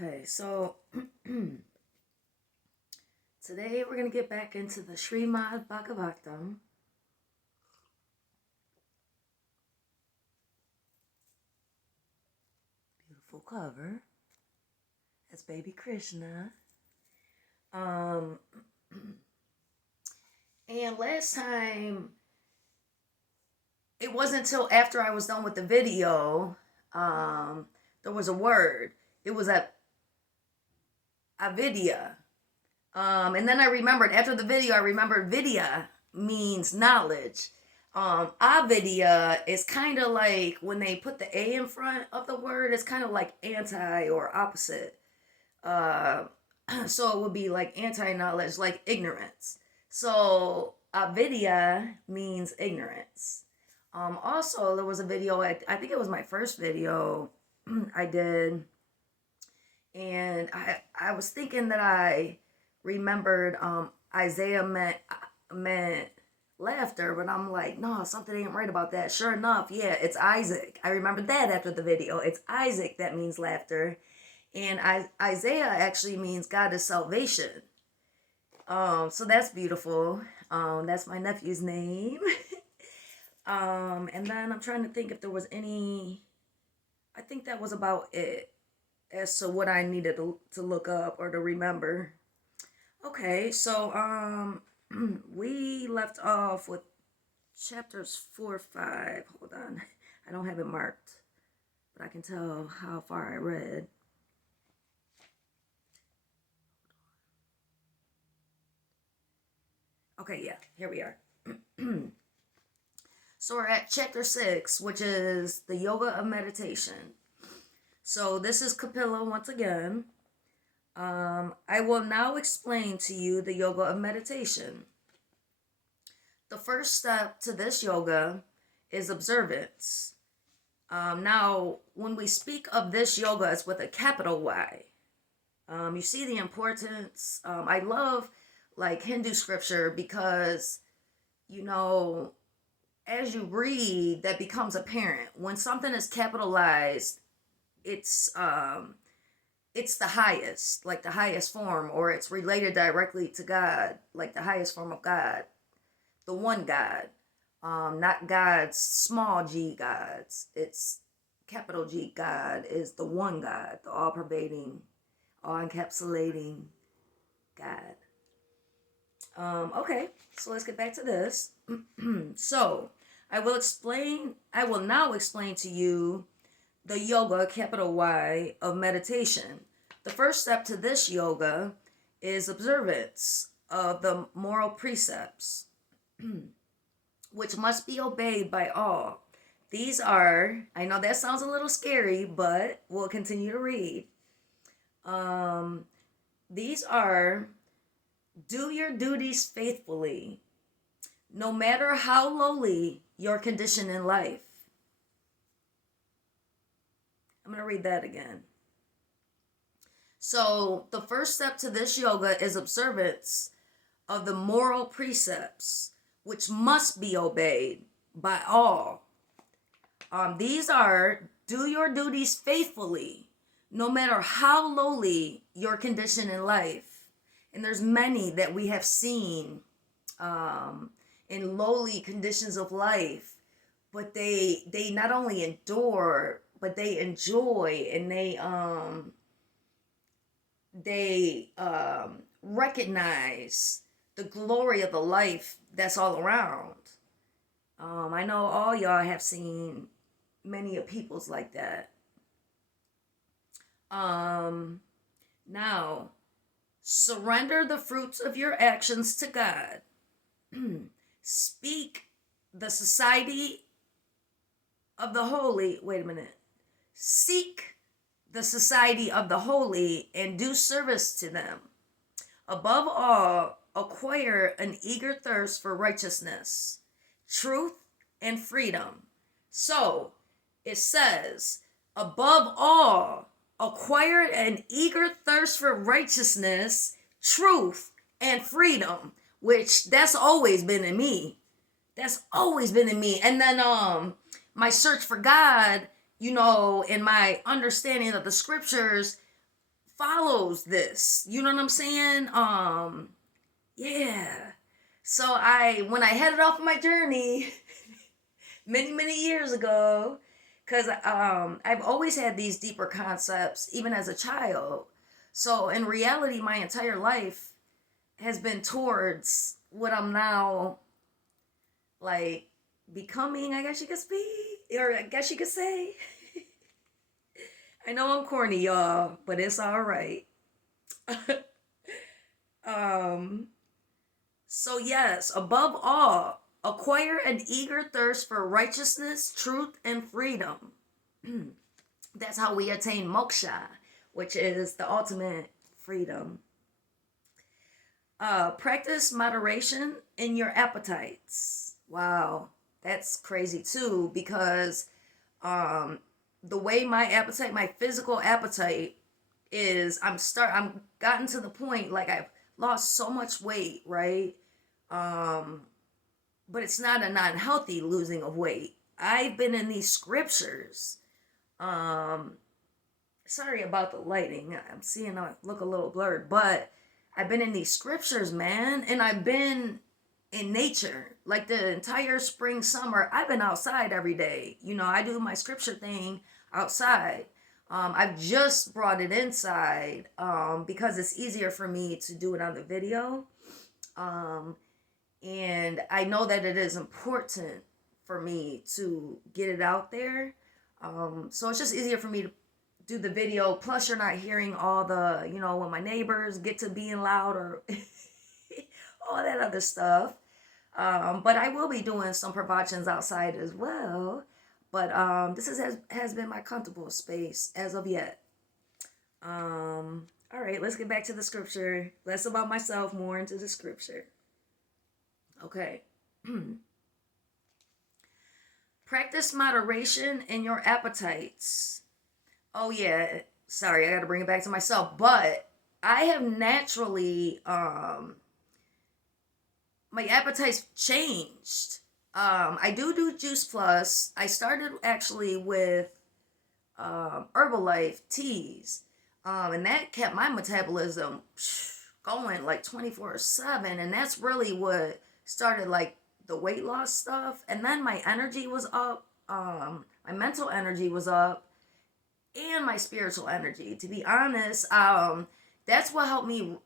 Okay, so today we're going to get back into the Srimad Bhagavatam. Beautiful cover. That's baby Krishna. And last time, it wasn't until after I was done with the video, there was a word. It was avidya. And then I remembered, after the video, I remembered vidya means knowledge. Avidya is kind of like, when they put the A in front of the word, it's kind of like anti or opposite. So it would be like anti-knowledge, like ignorance. So avidya means ignorance. Also, there was a video, I think it was my first video I did, and I was thinking that I remembered Isaiah meant laughter, but I'm like, no, something ain't right about that. Sure enough, yeah, it's Isaac. I remembered that after the video. It's Isaac that means laughter, and Isaiah actually means God is salvation. So that's beautiful. That's my nephew's name. And then I'm trying to think if there was any. I think that was about it as to what I needed to look up or to remember. Okay, so we left off with chapters 4, 5. Hold on, I don't have it marked, but I can tell how far I read. Okay, yeah, here we are. So we're at chapter 6, which is the yoga of meditation. So this is Kapila once again. I will now explain to you the yoga of meditation. The first step to this yoga is observance. Now, when we speak of this yoga, it's with a capital Y. You see the importance. I love like Hindu scripture because, as you read, that becomes apparent. When something is capitalized, it's the highest, like the highest form, or it's related directly to God, like the highest form of God, the one God, not God's small g gods. It's capital G. God is the one God, the all-pervading, all-encapsulating God. Okay, so let's get back to this. So I will now explain to you the yoga, capital Y, of meditation. The first step to this yoga is observance of the moral precepts, which must be obeyed by all. These are, I know that sounds a little scary, but we'll continue to read. These are, do your duties faithfully, no matter how lowly your condition in life. I'm going to read that again. So the first step to this yoga is observance of the moral precepts, which must be obeyed by all. These are, do your duties faithfully, no matter how lowly your condition in life. And there's many that we have seen in lowly conditions of life, but they not only endure, but they enjoy, and they recognize the glory of the life that's all around. I know all y'all have seen many of peoples like that. Now, surrender the fruits of your actions to God. Speak the society of the holy. Wait a minute. Seek the society of the holy and do service to them. Above all, acquire an eager thirst for righteousness, truth, and freedom. So it says, above all, acquire an eager thirst for righteousness, truth, and freedom, which that's always been in me. That's always been in me. And then my search for God, in my understanding of the scriptures, follows this. You know what I'm saying? Yeah. So when I headed off my journey many years ago, because I've always had these deeper concepts, even as a child. So in reality, my entire life has been towards what I'm now like becoming, I guess you could speak, or I guess you could say. I know I'm corny, y'all, but it's all right. um, so yes, above all, acquire an eager thirst for righteousness, truth, and freedom. That's how we attain moksha, which is the ultimate freedom. Practice moderation in your appetites. Wow, that's crazy too, because the way my appetite, my physical appetite is, I'm gotten to the point like I've lost so much weight, right? But it's not a non-healthy losing of weight. I've been in these scriptures. Sorry about the lighting. I'm seeing I look a little blurred, but I've been in these scriptures, man, and I've been in nature. Like the entire spring, summer, I've been outside every day. You know, I do my scripture thing outside. I've just brought it inside because it's easier for me to do it on the video. And I know that it is important for me to get it out there. So it's just easier for me to do the video. Plus, you're not hearing all the, you know, when my neighbors get to being loud or all that other stuff. But I will be doing some provoctions outside as well. But this has been my comfortable space as of yet. All right, let's get back to the scripture. Less about myself, more into the scripture. Okay. Practice moderation in your appetites. Oh yeah, sorry, I got to bring it back to myself. But I have naturally, my appetite's changed. I do Juice Plus. I started actually with Herbalife teas, and that kept my metabolism going like 24/7, and that's really what started like the weight loss stuff. And then my energy was up, my mental energy was up, and my spiritual energy. To be honest, that's what helped me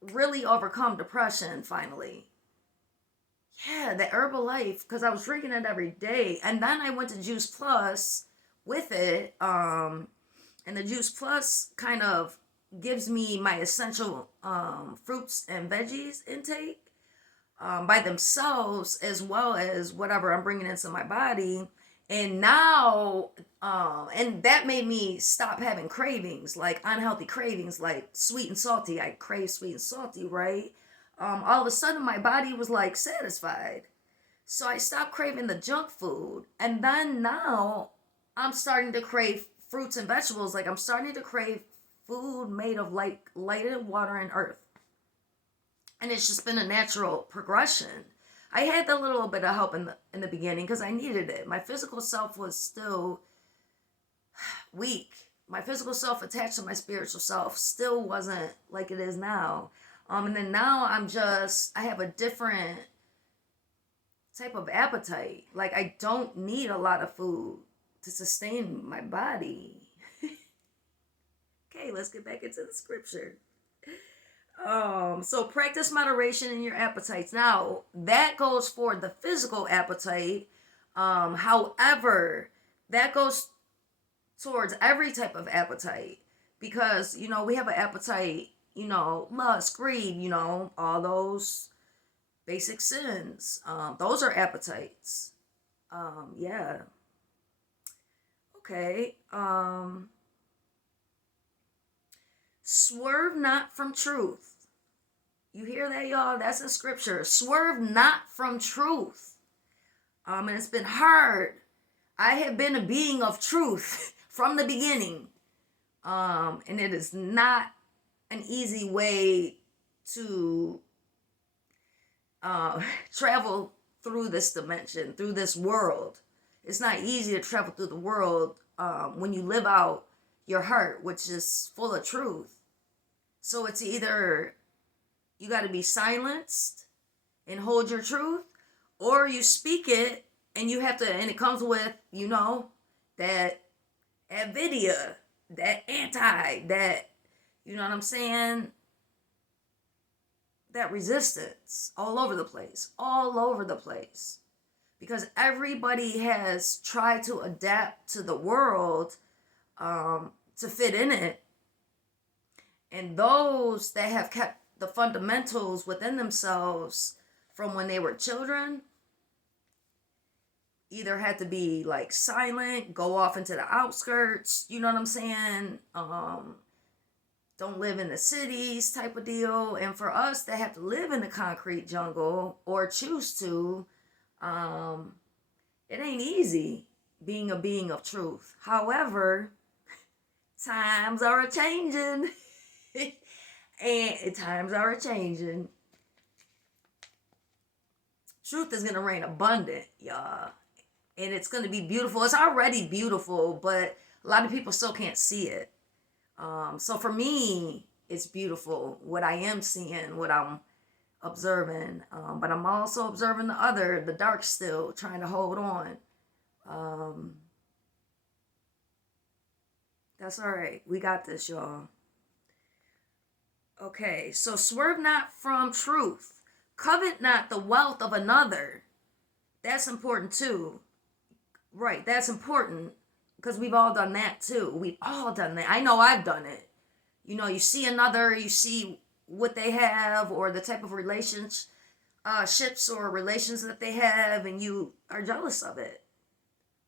really overcome depression finally. Yeah, the Herbalife, because I was drinking it every day. And then I went to Juice Plus with it. And the Juice Plus kind of gives me my essential fruits and veggies intake by themselves, as well as whatever I'm bringing into my body. And now, and that made me stop having cravings, like unhealthy cravings, like sweet and salty. I crave sweet and salty, right? All of a sudden my body was like satisfied. So I stopped craving the junk food. And then now I'm starting to crave fruits and vegetables. Like I'm starting to crave food made of like lighted water and earth. And it's just been a natural progression. I had a little bit of help in the beginning because I needed it. My physical self was still weak. My physical self attached to my spiritual self still wasn't like it is now. And then now I have a different type of appetite. Like I don't need a lot of food to sustain my body. Okay, let's get back into the scripture. So practice moderation in your appetites. Now that goes for the physical appetite. However, that goes towards every type of appetite, because you know we have an appetite, you know, lust, greed, you know, all those basic sins. Those are appetites. Yeah. Okay. Swerve not from truth. You hear that, y'all? That's in scripture. Swerve not from truth. And it's been hard. I have been a being of truth from the beginning. And it is not an easy way to travel through this dimension, through this world. It's not easy to travel through the world when you live out your heart, which is full of truth. So it's either you got to be silenced and hold your truth, or you speak it and you have to, and it comes with, that avidya, that that, you know what I'm saying? That resistance all over the place, all over the place. Because everybody has tried to adapt to the world to fit in it. And those that have kept the fundamentals within themselves from when they were children either had to be like silent, go off into the outskirts, you know what I'm saying? Don't live in the cities type of deal. And for us that have to live in the concrete jungle or choose to, it ain't easy being a being of truth. However, times are a-changing. And times are a-changing. Truth is going to reign abundant, y'all. And it's going to be beautiful. It's already beautiful, but a lot of people still can't see it. So for me, it's beautiful what I am seeing, what I'm observing. But I'm also observing the dark still, trying to hold on. That's all right. We got this, y'all. Okay, so swerve not from truth. Covet not the wealth of another. That's important too. Right, that's important. Because we've all done that too. We've all done that. I know I've done it. You see another, you see what they have or the type of relationships or relations that they have, and you are jealous of it.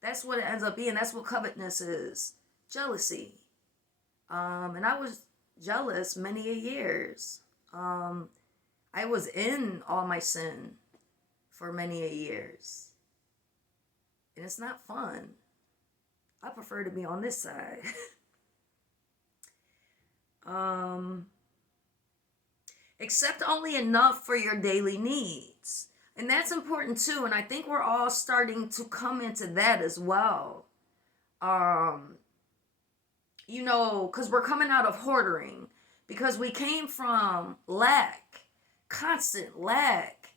That's what it ends up being. That's what covetousness is. Jealousy. And I was jealous many a years. I was in all my sin for many a years. And it's not fun. I prefer to be on this side. Accept only enough for your daily needs. And that's important too. And I think we're all starting to come into that as well. Because we're coming out of hoarding. Because we came from lack, constant lack.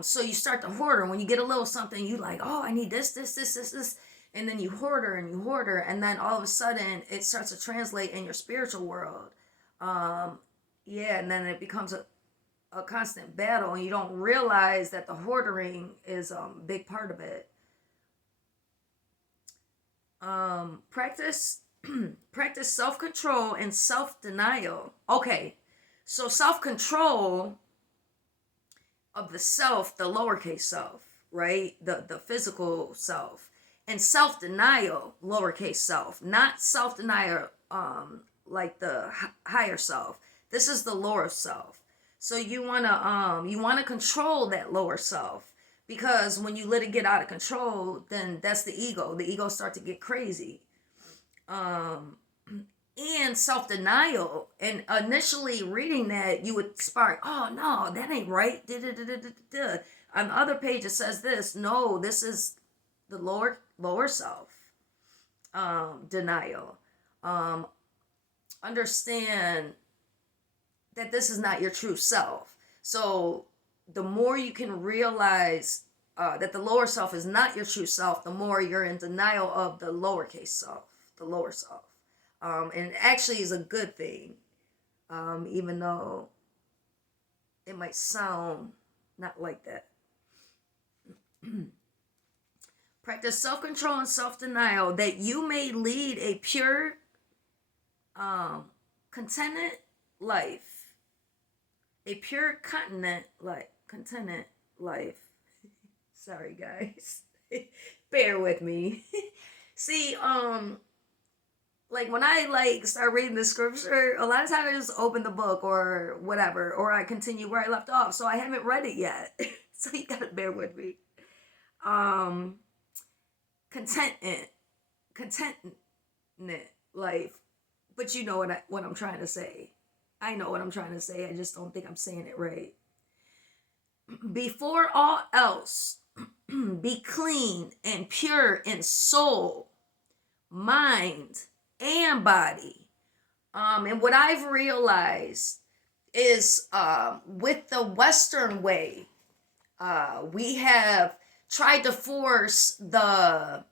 So you start to hoard. When you get a little something, you like, oh, I need this. And then you hoarder. And then all of a sudden, it starts to translate in your spiritual world. And then it becomes a constant battle. And you don't realize that the hoarding is a big part of it. Practice self-control and self-denial. Okay, so self-control of the self, the lowercase self, right? The physical self. And self-denial, lowercase self. Not self-denial like the higher self. This is the lower self. So you wanna control that lower self. Because when you let it get out of control, then that's the ego. The ego starts to get crazy. And self-denial. And initially reading that, you would spark, oh no, that ain't right. On the other page it says this. No, this is the lower self. Denial. Understand that this is not your true self. So the more you can realize that the lower self is not your true self, the more you're in denial of the lowercase self, the lower self. And it actually is a good thing, even though it might sound not like that. Practice self-control and self-denial that you may lead a pure, contented life. A pure contented life. Sorry, guys. Bear with me. See, like when I start reading the scripture, a lot of times I just open the book or whatever, or I continue where I left off. So I haven't read it yet. So you gotta bear with me. Contentment life. But you know what I'm trying to say. I know what I'm trying to say. I just don't think I'm saying it right. Before all else, be clean and pure in soul, mind, and body. And what I've realized is with the Western way, we have tried to force the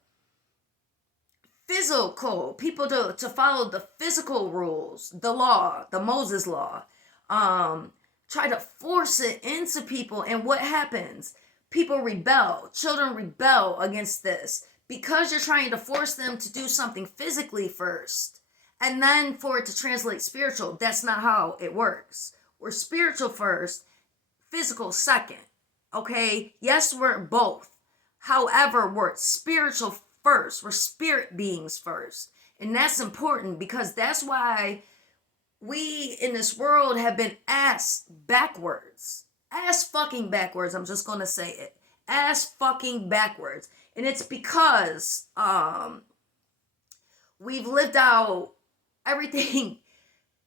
physical people to follow the physical rules, the law, the Moses law. Try to force it into people, and what happens? People rebel. Children rebel against this because you're trying to force them to do something physically first, and then for it to translate spiritual. That's not how it works. We're spiritual first, physical second. Okay? Yes, we're both. However, we're spiritual first. We're spirit beings first. And that's important because that's why we in this world have been ass backwards. Ass fucking backwards. I'm just going to say it. Ass fucking backwards. And it's because we've lived out everything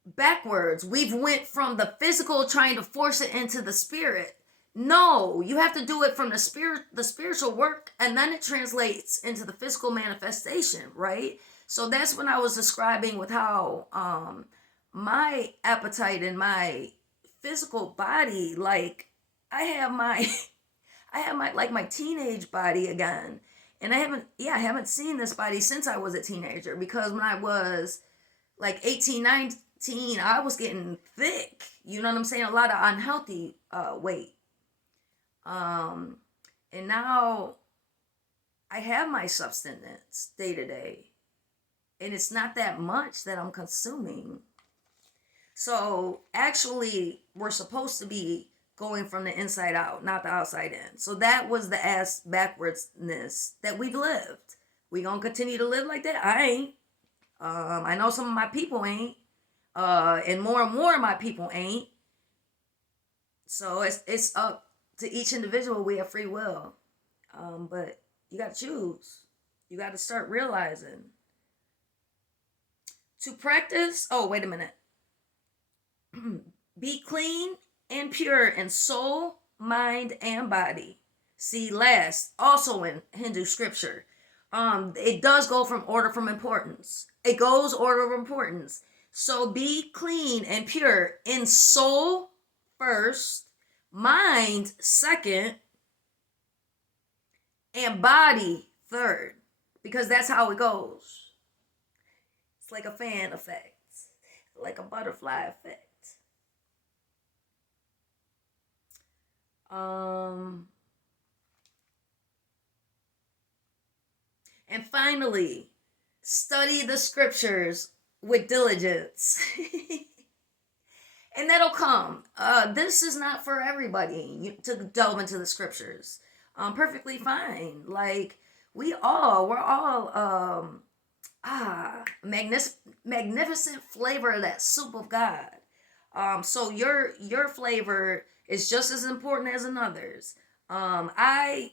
backwards. We've went from the physical trying to force it into the spirit. No, you have to do it from the spiritual work, and then it translates into the physical manifestation, right? So that's when I was describing with how my appetite and my physical body, like I have my like my teenage body again. And I haven't seen this body since I was a teenager, because when I was like 18, 19, I was getting thick. You know what I'm saying? A lot of unhealthy weight. And now I have my substance day to day, and it's not that much that I'm consuming. So actually, we're supposed to be going from the inside out, not the outside in. So that was the ass backwardsness that we've lived. We gonna continue to live like that? I ain't. I know some of my people ain't. And more of my people ain't. So it's up to each individual. We have free will. But you gotta choose. You gotta start realizing. To practice, oh, wait a minute. Be clean and pure in soul, mind, and body. See, last, also in Hindu scripture, it does go from order from importance. It goes order of importance. So be clean and pure in soul first, mind second, and body third, because that's how it goes. It's like a fan effect, like a butterfly effect. And finally, study the scriptures with diligence. And that'll come. This is not for everybody to delve into the scriptures. Perfectly fine. Like, we're all magnificent flavor of that soup of God. So your flavor is just as important as another's. I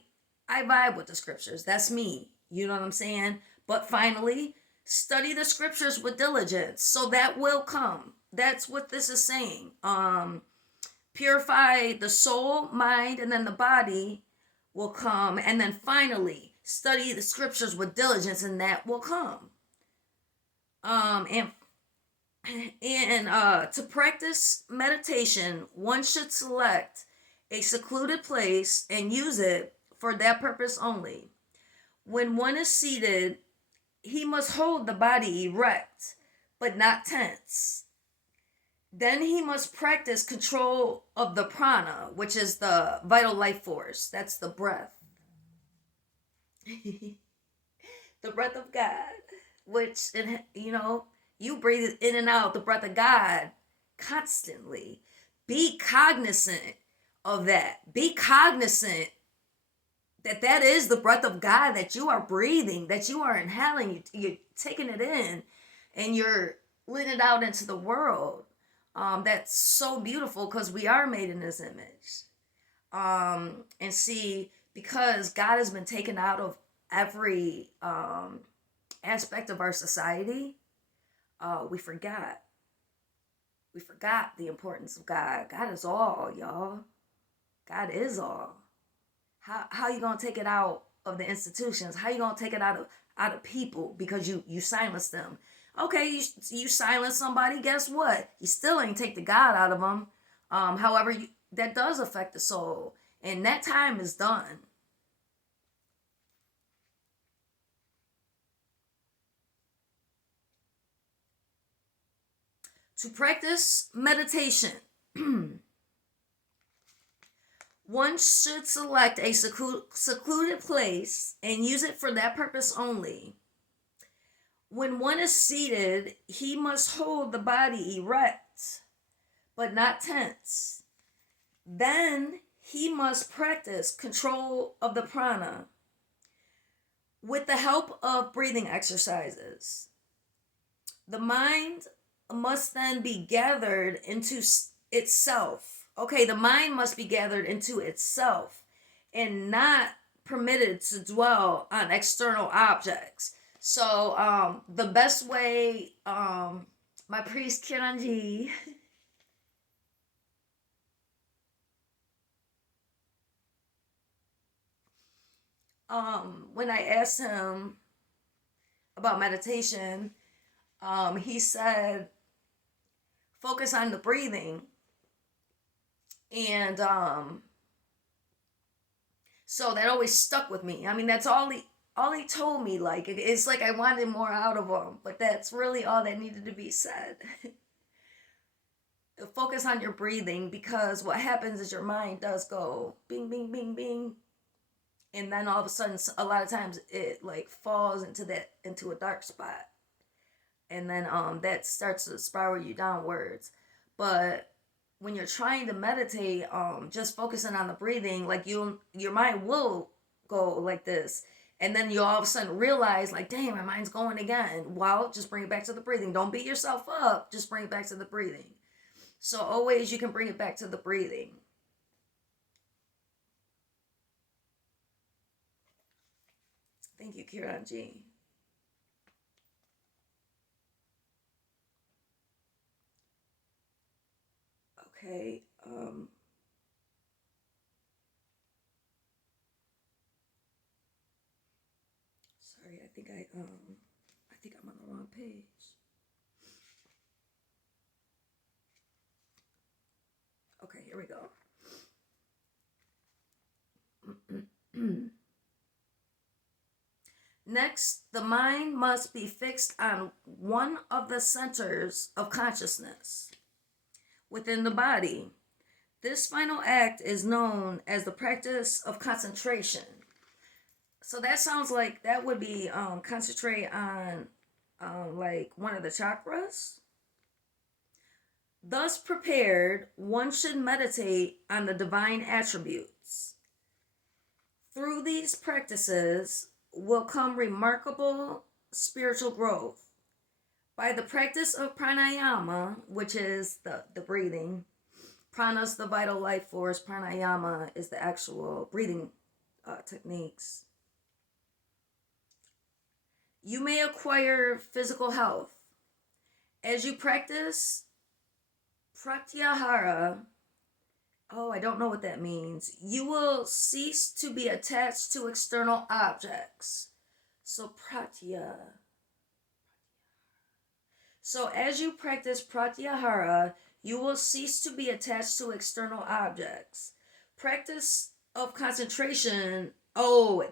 vibe with the scriptures. That's me. You know what I'm saying? But finally, study the scriptures with diligence. So that will come. That's what this is saying. Purify the soul, mind, and then the body will come. And then finally, study the scriptures with diligence, and that will come. And to practice meditation, one should select a secluded place and use it for that purpose only. When one is seated, he must hold the body erect, but not tense. Then he must practice control of the prana, which is the vital life force. That's the breath. The breath of God, which, you breathe in and out the breath of God constantly. Be cognizant of that. Be cognizant that is the breath of God that you are breathing, that you are inhaling. You're taking it in, and you're letting it out into the world. That's so beautiful, because we are made in His image. And see, because God has been taken out of every aspect of our society, we forgot. We forgot the importance of God. God is all, y'all. God is all. How you gonna take it out of the institutions? How you gonna take it out of people because you silence them? Okay, you silence somebody, guess what? You still ain't take the God out of them. However, that does affect the soul. And that time is done. To practice meditation, one should select a secluded place and use it for that purpose only. When one is seated, he must hold the body erect, but not tense. Then he must practice control of the prana with the help of breathing exercises. The mind must then be gathered into itself. Okay, the mind must be gathered into itself and not permitted to dwell on external objects. So the best way, my priest Kiranji, when I asked him about meditation, he said focus on the breathing. And so that always stuck with me. I mean, that's all he told me. Like, it's like I wanted more out of him, but that's really all that needed to be said. Focus on your breathing, because what happens is your mind does go bing, bing, bing, bing, and then all of a sudden, a lot of times it like falls into a dark spot, and then that starts to spiral you downwards. But when you're trying to meditate, just focusing on the breathing, like your mind will go like this, and then you all of a sudden realize, like, dang, my mind's going again. Well, just bring it back to the breathing. Don't beat yourself up. Just bring it back to the breathing. So always you can bring it back to the breathing. Thank you, Kiran G. Okay. Sorry, I think I'm on the wrong page. Okay, here we go. Next, the mind must be fixed on one of the centers of consciousness within the body. This final act is known as the practice of concentration. So that sounds like that would be concentrate on like one of the chakras. Thus prepared, one should meditate on the divine attributes. Through these practices will come remarkable spiritual growth. By the practice of pranayama, which is the breathing, prana is the vital life force, pranayama is the actual breathing techniques, you may acquire physical health. As you practice pratyahara, oh, I don't know what that means, you will cease to be attached to external objects. So So as you practice pratyahara, you will cease to be attached to external objects. Practice of concentration, oh,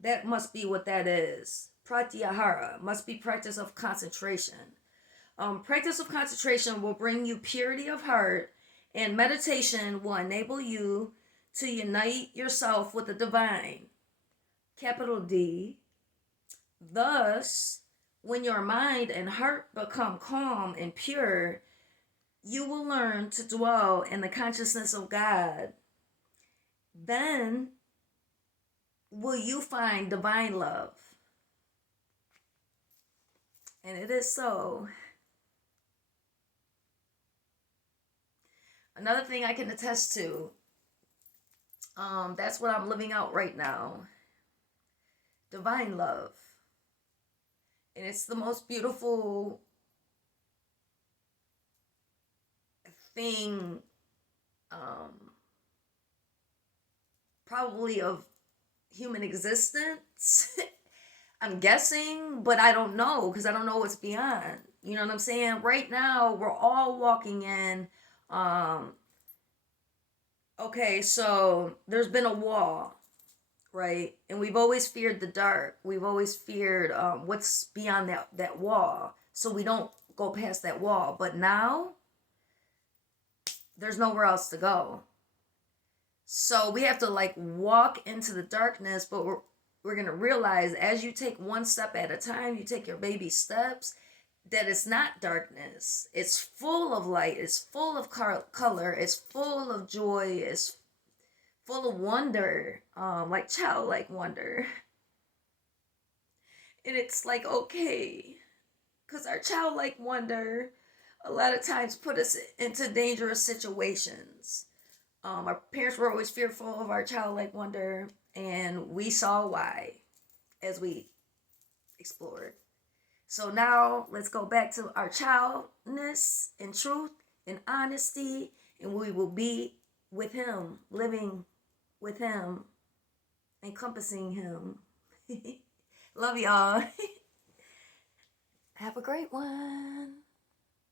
that must be what that is. Pratyahara must be practice of concentration. Practice of concentration will bring you purity of heart, and meditation will enable you to unite yourself with the divine. Capital D. Thus, when your mind and heart become calm and pure, you will learn to dwell in the consciousness of God. Then will you find divine love. And it is so. Another thing I can attest to, that's what I'm living out right now. Divine love. And it's the most beautiful thing, probably of human existence. I'm guessing, but I don't know, because I don't know what's beyond. You know what I'm saying? Right now, we're all walking in. Okay, so there's been a wall, right? And we've always feared the dark. We've always feared what's beyond that wall. So we don't go past that wall. But now, there's nowhere else to go. So we have to like walk into the darkness, but we're gonna realize as you take one step at a time, you take your baby steps, that it's not darkness. It's full of light. It's full of color. It's full of joy. It's full of wonder, like childlike wonder. And it's like okay, because our childlike wonder, a lot of times put us into dangerous situations. Our parents were always fearful of our childlike wonder, and we saw why as we explored. So now let's go back to our childness and truth and honesty, and we will be with Him, living with Him, encompassing Him. Love y'all. Have a great one.